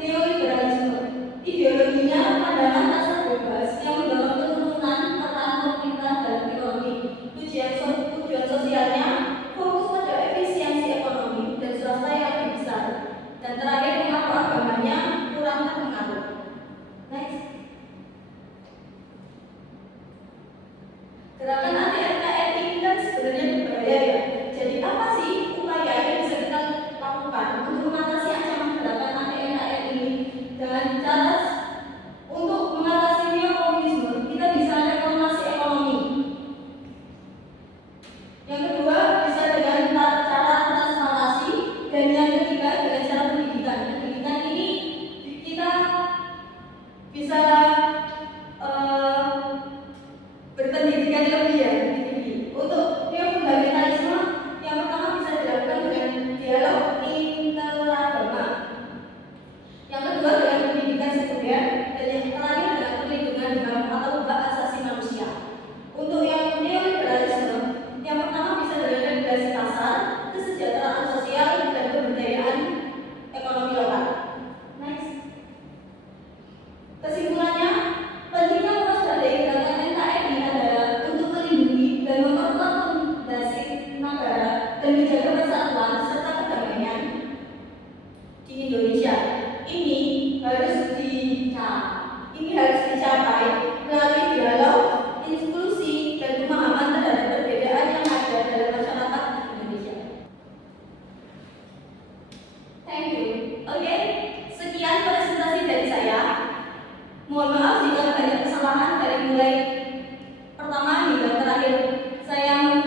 neoliberalisme. Ideologinya pandangan pasar bebas yang mendorong penurunan peran pemerintah dalam ekonomi. Tujuan sosialnya fokus pada efisiensi ekonomi dan swasta yang lebih besar. Dan terakhir, pengaruh agamanya kurang terpengaruh. Next. Gerakan anti-NKRI ini kan sebenarnya berbahaya ya. Jadi apa sih upaya yang bisa kita lakukan untuk mengatasi ancaman gerakan anti-NKRI ini? Dengan cara untuk mengatasi neokomunisme, kita bisa reformasi ekonomi. Yang kedua, bisa dengan cara transparansi, dan yang ketiga dengan cara pendidikan. Pendidikan ini kita bisa berpendidikan lebih ya, tinggi. Untuk neofundamentalisme, yang pertama bisa dilakukan dengan dialog interagama. Yang kedua dengan pendidikan sekunder, dan yang terakhir dengan perlindungan HAM atau hak asasi manusia. Untuk yang neoliberalisme, yang pertama bisa dengan regulasi pasar, kesejahteraan sosial, dan pemberdayaan ekonomi lokal. Next. Kesimpulannya, pentingnya mewaspadai gerakan NKRI adalah untuk melindungi dan memperkuat fondasi negara dan menjaga persatuan serta kedamaian di Indonesia. Ini harus dicapai melalui dialog, inklusi, dan pemahaman terhadap perbedaan yang ada dalam masyarakat Indonesia. Thank you. Oke, sekian presentasi dari saya. Mohon maaf jika banyak kesalahan dari mulai pertama hingga terakhir saya